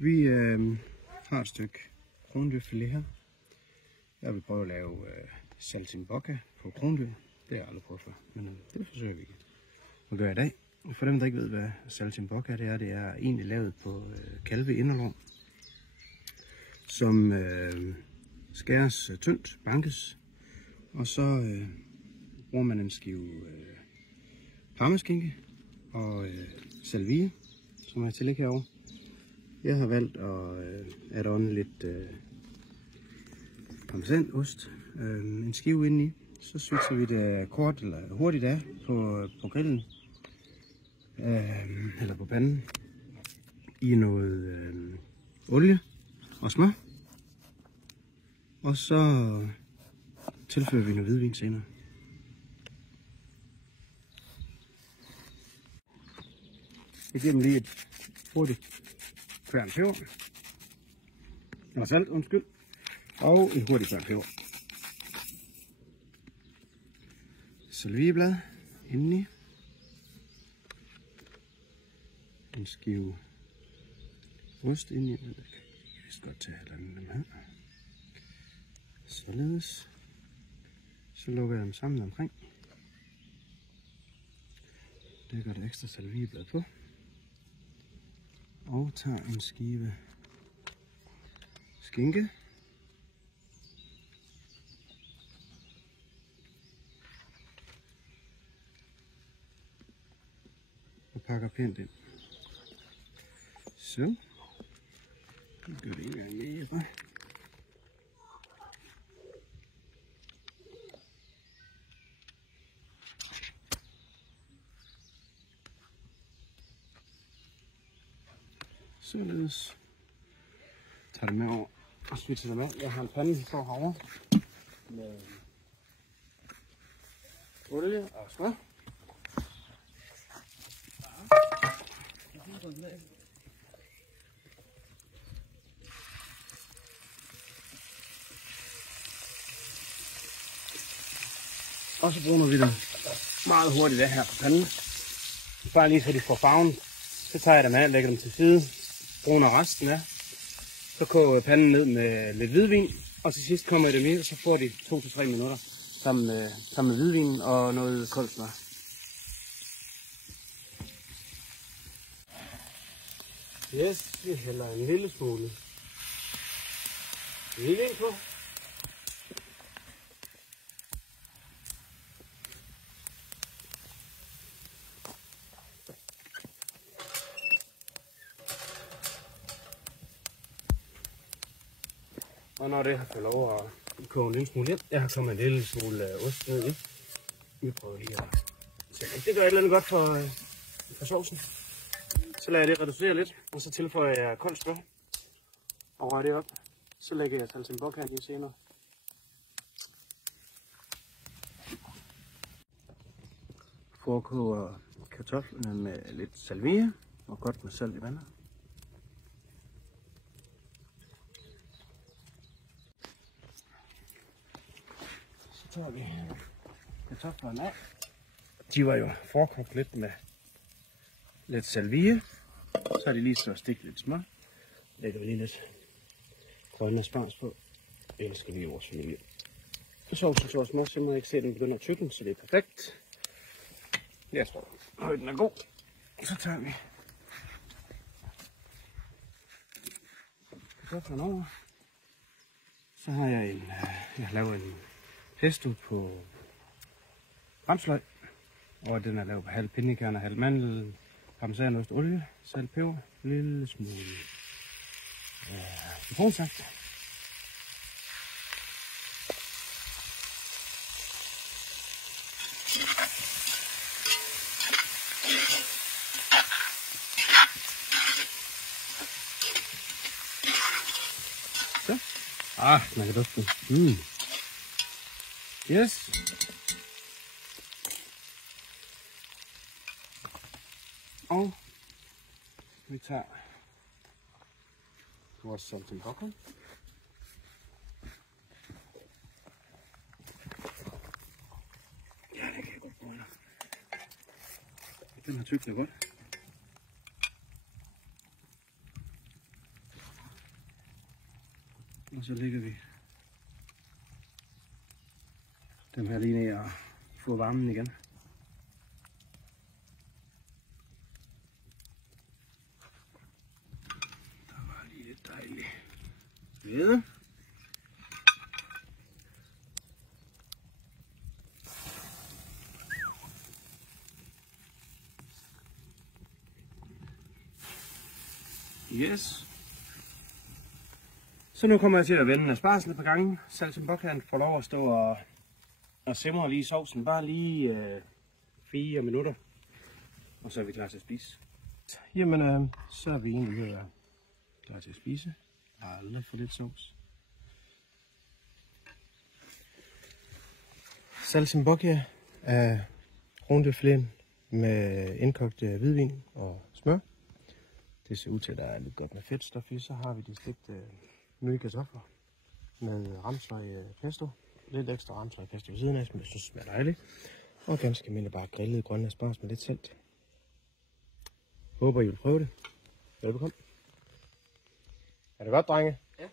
Vi har et stykke krondyrfilet her. Jeg vil prøve at lave saltimbocca på krondyr. Det har jeg aldrig prøvet før, men det forsøger vi at gøre i dag. For dem, der ikke ved, hvad saltimbocca det er egentlig lavet på kalveinderlov, som skæres tyndt, bankes, og så bruger man en skive parmaskinke og salvie, som jeg tillægger herovre. Jeg har valgt at adde lidt parmesanost, en skive indeni. Så switcher vi det kort eller hurtigt af på grillen, eller på panden, i noget olie og smør. Og så tilfører vi noget hvidvin senere. Vi giver dem lige et hurtigt kværn peber, eller salt, undskyld, og en hurtig kværn peber. Salvieblad indeni. En skive ost indeni. Jeg kan vist godt tage dem her. Således. Så lukker jeg dem sammen omkring. Lægger det ekstra salvieblad på. Og tager en skive skinke. Og pakker pænt ind. Så. Vi gør det en gang mere. Således. Tager det med over og switcher det med. Jeg har en pande, der står herovre med olie og smør. Og så bruger vi det meget hurtigt af her på panden. Bare lige så de får farven. Så tager jeg dem af, lægger dem til side, bruner resten af. Så koger panden ned med lidt hvidvin, og til sidst kommer jeg dem i, og så får de 2-3 minutter sammen med hvidvinen og noget koldt smør. Yes, vi hælder en lille smule hvidvin på. Og når det har fået lov at koge en lille smule hjem, jeg har kommet en lille smule ost ned i. Vi prøver lige at se. Det gør et eller andet godt for sovsen. Så lader jeg det reducere lidt, og så tilføjer jeg koldt smør og rører det op. Så lægger jeg saltimbocca lige senere. Forkoger kartoflerne med lidt salvie og godt med salt i vandet. Så tager vi kartoflerne af. De var jo forkogt lidt med lidt salvie. Så er det lige så stik lidt smør. Lægger vi lige lidt grønne spars på. Det elsker vi i vores familie. Sovsen så smør, så må jeg ikke se, at den begynder at tykke, så det er perfekt. Jeg tror, højden er god. Så tager vi kartoflerne over. Så har jeg lavet en pesto på ramsløg. Og den er lavet på halv pinjekærne, halv mandel, parmesanost, olie, salt, peber, en lille smule citronsaft. Så. Smager duften. Yes. Og vi tager vores saltimbocca. Ja, det kan jeg godt bruge. Den har tykket godt. Og så lægger vi dem her lige ned og får varmen igen. Der var lige lidt dejligt hvede. Yes. Så nu kommer jeg til at vende aspargesen et par gange. Saltimboccaen får lov at stå og simre lige i sovsen. Bare lige 4 minutter. Og så er vi klar til at spise. Jamen, så er vi egentlig ved at være klar til at spise. Jeg har aldrig for lidt sovs. Saltimbocca af rundefléen med indkogt hvidvin og smør. Det ser ud til, at der er lidt godt med fedtstof i. Så har vi de stegte nye kartofler med ramsløg pesto. Lidt ekstra ramsløg pesto ved siden af, som jeg synes smager dejligt. Og ganske almindelig bare grillet grønne asparges med lidt salt. Håber I vil prøve det. Velbekomme. Er det godt, drenge? Ja.